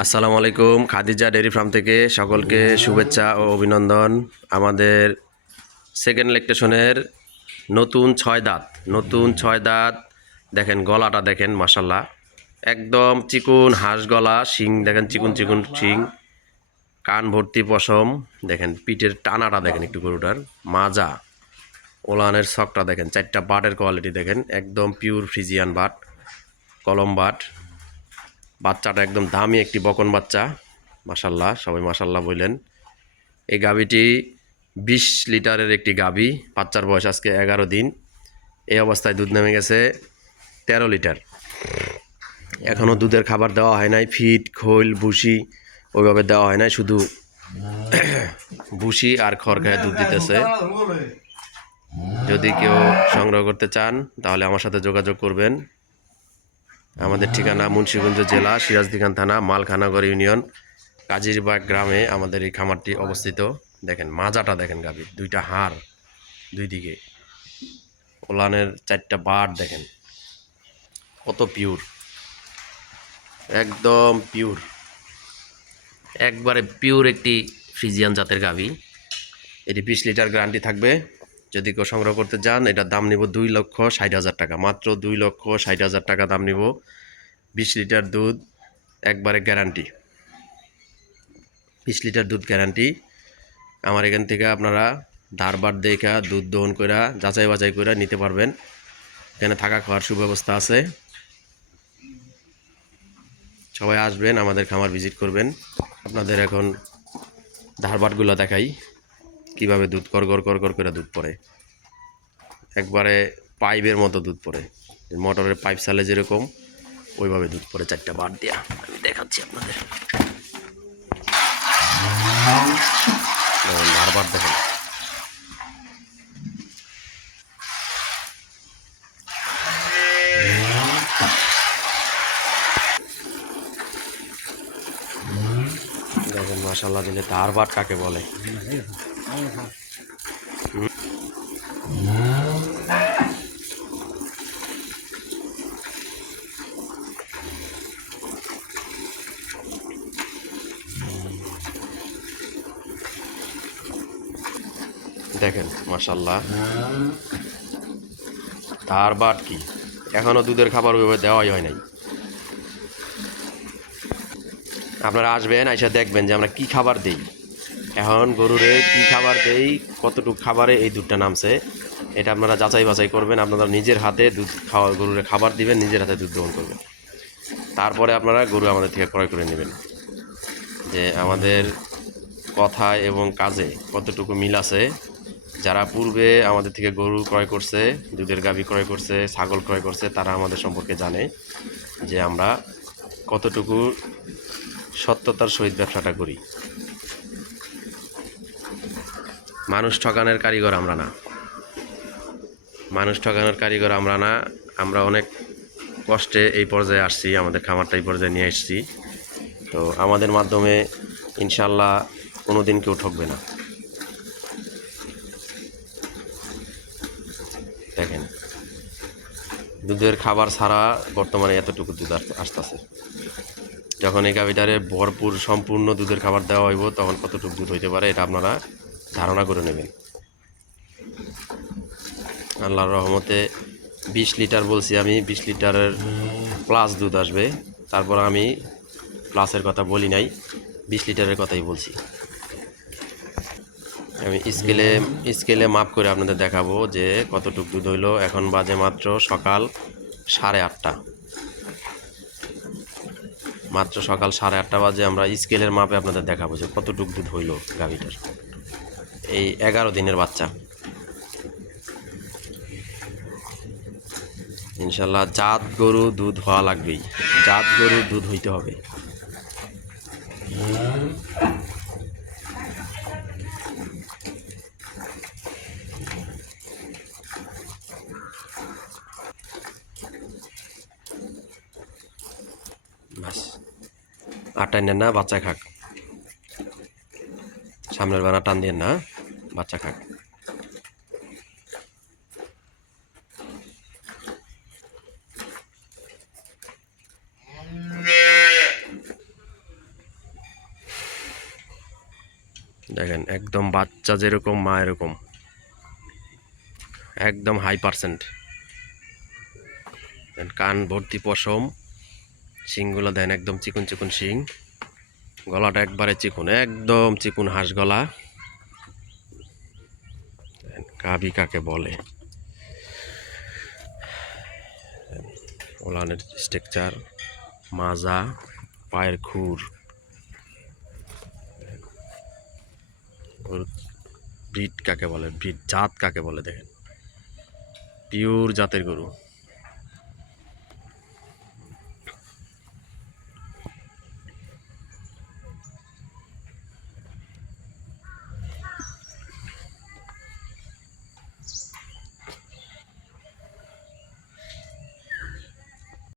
আসসালামু আলাইকুম, Khadija dairy farm থেকে সকলকে শুভেচ্ছা ও অভিনন্দন। আমাদের সেকেন্ড লেকটেশনের নতুন ছয় দাঁত, নতুন ছয় দাঁত। দেখেন, গলাটা দেখেন মাসাল্লাহ একদম চিকুন হাঁস গলা, শিং, দেখেন, চিকুন চিকুন শিং। কান ভর্তি পশম, দেখেন, পিঠের টানাটা দেখেন একটু গরুটার। মাজা, ওলানের শকটা দেখেন, চারটা বাটের কোয়ালিটি দেখেন, একদম পিওর ফ্রিজিয়ান বাট, কলম বাট। বাচ্চাটা একদম দামি একটি বকন বাচ্চা। মাসাল্লাহ সবাই মাসাল্লাহ বললেন। এই গাভীটি বিশ লিটারের একটি গাভী, বাচ্চার বয়স আজকে এগারো দিন। এই অবস্থায় দুধ নেমে গেছে তেরো লিটার। এখনও দুধের খাবার দেওয়া হয় নাই ফিট খৈল, ভুসি ওইভাবে দেওয়া হয় নাই, শুধু ভুসি আর খড় খায় দুধ দিতেছে। যদি কেউ সংগ্রহ করতে চান, তাহলে আমার সাথে যোগাযোগ করবেন। আমাদের ঠিকানা মুন্সীগঞ্জ জেলা সিরাজদিখান থানা মালখানাগর ইউনিয়ন, কাজিরবাগ গ্রামে আমাদের এই খামারটি অবস্থিত। দেখেন, মাজাটা দেখেন গাভীর, দুইটা হাড় দুই দিকে। ওলানের চারটা বাট দেখেন, কত পিওর একদম পিওর একবারে পিওর একটি ফ্রিজিয়ান জাতের গাভী। এটি বিশ লিটার গ্যারান্টি থাকবে। যদি কেউ সংগ্রহ করতে চান, এটার দাম নিব দুই লক্ষ ষাট হাজার টাকা। মাত্র দুই লক্ষ ষাট হাজার টাকা দাম নিব। বিশ লিটার দুধ, একবারে গ্যারান্টি বিশ লিটার দুধ গ্যারান্টি আমার এখান থেকে আপনারা ধারবার দেখা দুধ দহন করে যাচাই বাছাই করে নিতে পারবেন। এখানে থাকা খাওয়ার সুব্যবস্থা আছে। সবাই আসবেন, আমাদের খামার ভিজিট করবেন। আপনাদের এখন ধারবাটগুলো দেখাই। কীভাবে দুধ কর কর কর কর করে দুধ পড়ে? একবারে পাইপের মতো দুধ পড়ে। মোটরের পাইপ সালে যেরকম, ওইভাবে দুধ পড়ে চারটা বাট দেয়া। আমি দেখাচ্ছি আপনাদের। ধারবাট দেখেন। মাসাল্লাহ দিলে ধারবাট কাকে বলে? দেখেন মাসাল্লাহ তার বাট কি? এখনও দুধের খাবার ওইভাবে দেওয়াই হয় নাই। আপনারা আসবেন এসে দেখবেন যে আমরা কি খাবার দেই। এখন গরুরে কি খাবার দেই, কতটুকু খাবারে, এই দুধটা নামছে। এটা আপনারা যাচাই বাছাই করবেন, আপনারা নিজের হাতে দুধ খাওয়া, গরুরে খাবার দিবেন, নিজের হাতে দুধ গ্রহণ করবেন। তারপরে আপনারা গরু আমাদের থেকে ক্রয় করে নেবেন। যে আমাদের কথায় এবং কাজে কতটুকু মিল আছে, যারা পূর্বে আমাদের থেকে গরু ক্রয় করছে, দুধের গাভী ক্রয় করছে, ছাগল ক্রয় করছে, তারা আমাদের সম্পর্কে জানে যে আমরা কতটুকু সত্যতার সহিত ব্যবসাটা করি। মানুষ ঠকানোর কারিগর আমরা না। মানুষ ঠকানোর কারিগর আমরা না। আমরা অনেক কষ্টে এই পর্যায়ে আসছি, আমাদের খামারটা এই পর্যায়ে নিয়ে এসেছি তো আমাদের মাধ্যমে ইনশাল্লাহ কোনো দিন কেউ ঠকবে না। দেখেন, দুধের খাবার ছাড়া বর্তমানে এতটুকু দুধ আস- আসতেছে। যখন এই গাভিটারে ভরপুর সম্পূর্ণ দুধের খাবার দেওয়া হইব, তখন কতটুকু দুধ হইতে পারে, এটা আপনারা ধারণা করে নেবেন। আল্লাহর রহমতে বিশ লিটার বলছি আমি, বিশ লিটারের প্লাস দুধ আসবে। তারপর আমি প্লাসের কথা বলি নাই, বিশ লিটারের কথাই বলছি। আমি স্কেলে স্কেলে মাপ করে আপনাদের দেখাবো যে কতটুক দুধ হইল। এখন বাজে মাত্র সকাল সাড়ে আটটা। মাত্র সকাল সাড়ে আটটা বাজে আমরা স্কেলের মাপে আপনাদের দেখাবো যে কতটুক দুধ হইল গাভিটার। এই এগারো দিনের বাচ্চা। ইনশাল্লাহ জাত, গরু, দুধ হওয়া লাগবেই। জাত, গরু, দুধ হইতে হবে। আটাই নেন না, বাচ্চা খাক। সামনের বানা টান দিয়ে না বাচ্চা খাক। দেখেন, একদম বাচ্চা যেরকম, মা এরকম। একদম হাই পার্সেন্ট কান ভর্তি পশম, শিংগুলো দেন একদম চিকুন চিকুন শিং। গলাটা একবারে চিকুন, একদম চিকুন হাঁস গলা। গাভি কাকে বলে। ওলানের স্ট্রাকচার, মাজা, পায়ের খুর। ব্রিড কাকে বলে? ব্রিড জাত কাকে বলে দেখেন। পিওর জাতের গরু।